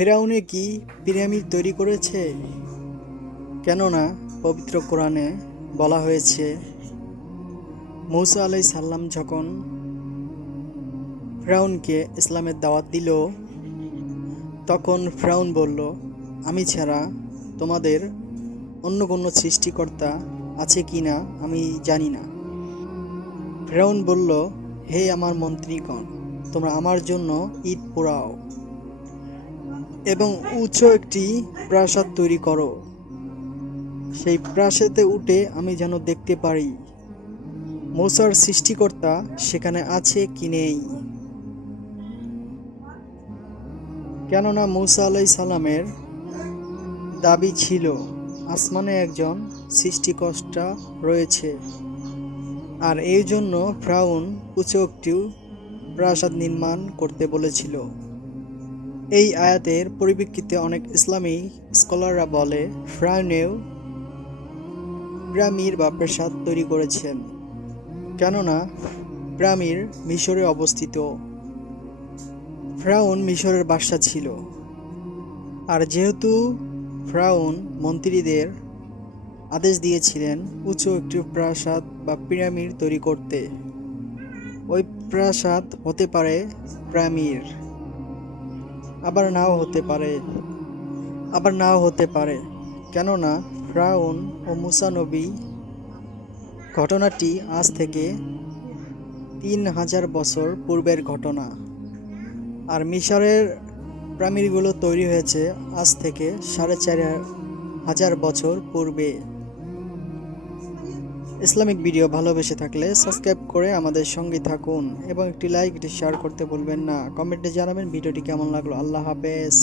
ফেরাউনে কি পিরামিড তৈরি করেছে? কেননা পবিত্র কোরআনে বলা হয়েছে, মৌসা আলাই সাল্লাম যখন ফ্রাউনকে ইসলামের দাওয়াত দিল, তখন ফ্রাউন বলল, আমি ছাড়া তোমাদের অন্য কোনো সৃষ্টিকর্তা আছে কি না? আমি জানি না। ফ্রাউন বলল, হে আমার মন্ত্রীগণ, তোমরা আমার জন্য ঈদ পোড়াও। এবং উঁচু একটি প্রাসাদ তৈরি করো। সেই প্রাসাদে উঠে আমি যেন দেখতে পারি, মৌসার সৃষ্টিকর্তা সেখানে আছে কি নেই। কেননা মৌসা আলাই সালামের দাবি ছিল, আসমানে একজন সৃষ্টিকর্তা রয়েছে। আর এই জন্য ফ্রাউন উঁচু একটি প্রাসাদ নির্মাণ করতে বলেছিল। এই আয়াতের পরিপ্রেক্ষিতে অনেক ইসলামী স্কলাররা বলে ফ্রাউনেও পিরামিড বা প্রাসাদ তৈরি করেছেন। কেননা পিরামিড মিশরে অবস্থিত। ফ্রাউন মিশরের বাদশা ছিল। আর যেহেতু ফ্রাউন মন্ত্রীদের আদেশ দিয়েছিলেন উঁচু একটি প্রাসাদ বা পিরামিড তৈরি করতে, ওই প্রাসাদ হতে পারে পিরামিড আবার নাও হতে পারে। আবার নাও হতে পারে। কেননা ফ্রাউন ও মুসানবী ঘটনাটি আজ থেকে তিন হাজার বছর পূর্বের ঘটনা। আর মিশরের প্রামিডগুলো তৈরি হয়েছে আজ থেকে সাড়ে চার হাজার বছর পূর্বে। ইসলামিক ভিডিও ভালোবেসে থাকলে সাবস্ক্রাইব করে আমাদের সঙ্গে থাকুন এবং একটি লাইক এটি শেয়ার করতে ভুলবেন না। কমেন্টে জানাবেন ভিডিওটি কেমন লাগল। আল্লাহ হাফেজ।